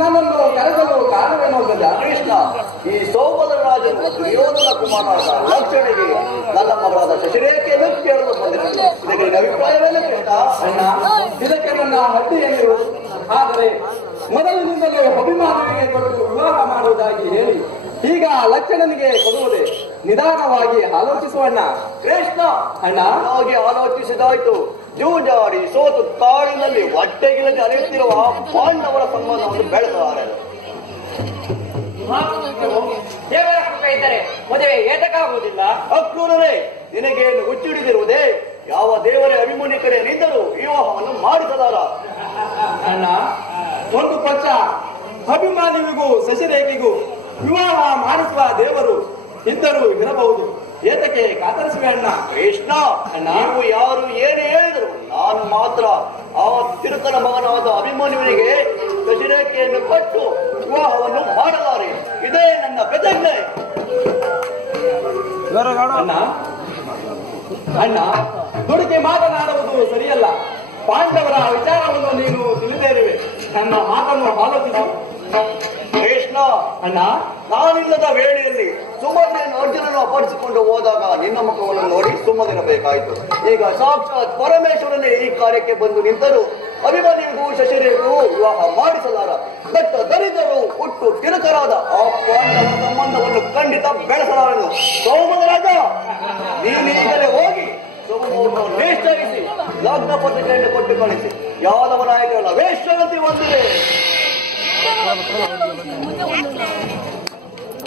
ನನ್ನನ್ನು ಕರೆಸಲು ಕಾರಣವೇನೋ ಗಜ? ಕೃಷ್ಣ, ಈ ಸೋಮದರ ರಾಜನು ದುರ್ಯೋಧನ ಕುಮಾರನಾದ ಲಕ್ಷ್ಮಣಿಗೆ ನನ್ನ ಮಗಳಾದ ಶಶಿರೇಖೆಯನ್ನು ಕೇಳಲು ಬಂದಿರಲಿಲ್ಲ. ಇದಕ್ಕೆ ಅಭಿಪ್ರಾಯವೇನು ಕೃಷ್ಣ? ಅಣ್ಣ, ಇದಕ್ಕೆ ನನ್ನ ಅಡ್ಡಿ ಏನಿರು? ಆದರೆ ಮೊದಲಿನಿಂದಲೇ ಅಭಿಮಾನಿಗೆ ಕೊಟ್ಟು ವಿವಾಹ ಮಾಡುವುದಾಗಿ ಹೇಳಿ ಈಗ ಲಕ್ಷಣನಿಗೆ ಕೊಡುವುದೇ ನಿಧಾನವಾಗಿ ಆಲೋಚಿಸುವಣ್ಣ. ಕೃಷ್ಣ, ಅಣ್ಣ, ಹಾಗೆ ಆಲೋಚಿಸಿದಾಯ್ತು. ಜೂಜಾಡಿ ಸೋತು ಕಾಡಿನಲ್ಲಿ ಹೊಟ್ಟೆಗಿಲ್ಲದೆ ಅಲೆಯುತ್ತಿರುವ ಪಾಂಡವರ ಸಂಬಂಧವನ್ನು ಬೆಳೆಸುತ್ತಾರೆ. ದೇವರ ಕೃಪೆ ಇದ್ದರೆ ಮದುವೆ ಏತಕ್ಕಾಗುವುದಿಲ್ಲ. ಅಕ್ರೂರರೇ, ನಿನಗೇನು ಹುಚ್ಚಿಡಿದಿರುವುದೇ? ಯಾವ ದೇವರೇ ಅಭಿಮನ್ಯು ಕಡೆ ನಿಂತರೂ ವಿವಾಹವನ್ನು ಮಾಡಿಸಲಾರ. ಅಣ್ಣ, ಒಂದು ಪಕ್ಷ ಅಭಿಮಾನಿಗೂ ಶಶಿರೇಖೆಗೂ ವಿವಾಹ ಮಾಡಿಸುವ ದೇವರು ಇದ್ದರೂ ಇರಬಹುದು. ಏತಕ್ಕೆ ಕಾತರಿಸುವೆ ಅಣ್ಣ? ಕೃಷ್ಣ, ನೀವು ಯಾರು ಏನೇ ಹೇಳಿದರು ನಾನು ಮಾತ್ರ ಆ ತಿರುಕನ ಮಗನಾದ ಅಭಿಮನ್ಯುವಿನಿಗೆ ಶಶಿರೇಖೆಯನ್ನು ಕೊಟ್ಟು ವಿವಾಹವನ್ನು ಮಾಡಲಾರೆ. ಇದೇ ನನ್ನ ಪ್ರತಿಜ್ಞೆ. ಅಣ್ಣ, ಅಣ್ಣ, ದುಡುಕಿ ಮಾತನಾಡುವುದು ಸರಿಯಲ್ಲ. ಪಾಂಡವರ ವಿಚಾರವನ್ನು ನೀನು ತಿಳಿದೇರುವೆ. ನನ್ನ ಮಾತನ್ನು ಆಲೋಚಿಸು. ಕೃಷ್ಣ, ಅಣ್ಣ, ನಾನಿಲ್ಲದ ವೇಳೆಯಲ್ಲಿ ಸುಮತಿಯನ್ನು ಅರ್ಜುನನ್ನು ಅಪಹರಿಸಿಕೊಂಡು ಹೋದಾಗ ನಿನ್ನ ಮುಖವನ್ನು ನೋಡಿ ಸುಮ್ಮನಿರಬೇಕಾಯಿತು. ಈಗ ಸಾಕ್ಷಾತ್ ಪರಮೇಶ್ವರನೇ ಈ ಕಾರ್ಯಕ್ಕೆ ಬಂದು ನಿಂತರು ಅಭಿಮನ್ಯುಗೂ ಶಶಿರೇಖೆಗೂ ವಿವಾಹ ಮಾಡಿಸಲಾರ. ದಟ್ಟ ದರಿದ್ರರು ಹುಟ್ಟು ತಿರುಕರಾದ ಆ ಪಾಂಡವರ ಸಂಬಂಧವನ್ನು ಖಂಡಿತ ಬೆಳೆಸಲಾರನು. ಸೋಮದರಾಜ, ನೀನೀಗಲೇ ಹೋಗಿ ಸೋಮವನ್ನು ನಿಶ್ಚಯಿಸಿ ಲಗ್ನ ಪತ್ರಿಕೆಯನ್ನು ಕೊಟ್ಟು ಕಳಿಸಿ. ಯಾದವ ನಾಯಕರಲ್ಲ ವೇಶ್ಯವಂತಿ ಹೊಂದಿದೆ.